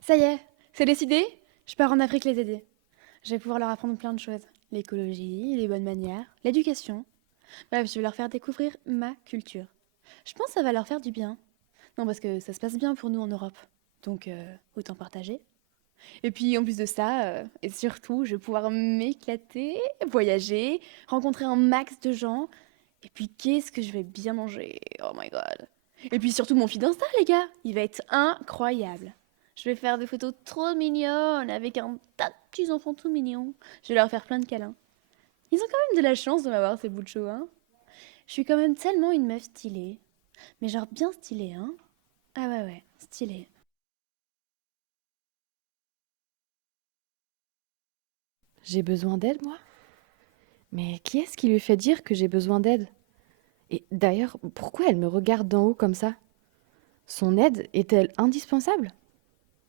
Ça y est, c'est décidé? Je pars en Afrique les aider. Je vais pouvoir leur apprendre plein de choses. L'écologie, les bonnes manières, l'éducation. Bref, je vais leur faire découvrir ma culture. Je pense que ça va leur faire du bien. Non, parce que ça se passe bien pour nous en Europe. Donc, autant partager. Et puis, en plus de ça, et surtout, je vais pouvoir m'éclater, voyager, rencontrer un max de gens. Et puis, qu'est-ce que je vais bien manger? Oh my god. Et puis surtout, mon feed Insta, les gars, il va être incroyable. Je vais faire des photos trop mignonnes avec un tas de petits enfants tout mignons. Je vais leur faire plein de câlins. Ils ont quand même de la chance de m'avoir ces bouts de chou, hein. Je suis quand même tellement une meuf stylée. Mais genre bien stylée, hein. Ah ouais, ouais, stylée. J'ai besoin d'aide, moi? Mais qui est-ce qui lui fait dire que j'ai besoin d'aide? Et d'ailleurs, pourquoi elle me regarde d'en haut comme ça? Son aide est-elle indispensable?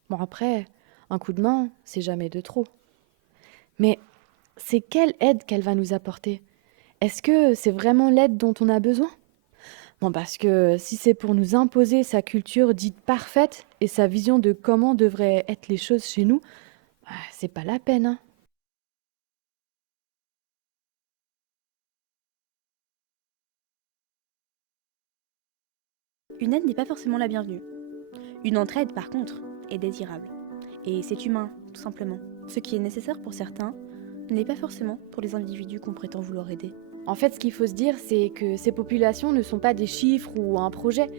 Bon, après, un coup de main, c'est jamais de trop. Mais c'est quelle aide qu'elle va nous apporter? Est-ce que c'est vraiment l'aide dont on a besoin? Bon, parce que si c'est pour nous imposer sa culture dite parfaite et sa vision de comment devraient être les choses chez nous, bah, c'est pas la peine, hein. Une aide n'est pas forcément la bienvenue. Une entraide, par contre, est désirable. Et c'est humain, tout simplement. Ce qui est nécessaire pour certains n'est pas forcément pour les individus qu'on prétend vouloir aider. En fait, ce qu'il faut se dire, c'est que ces populations ne sont pas des chiffres ou un projet,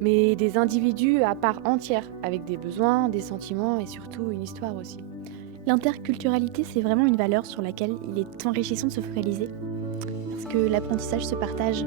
mais des individus à part entière, avec des besoins, des sentiments et surtout une histoire aussi. L'interculturalité, c'est vraiment une valeur sur laquelle il est enrichissant de se focaliser, parce que l'apprentissage se partage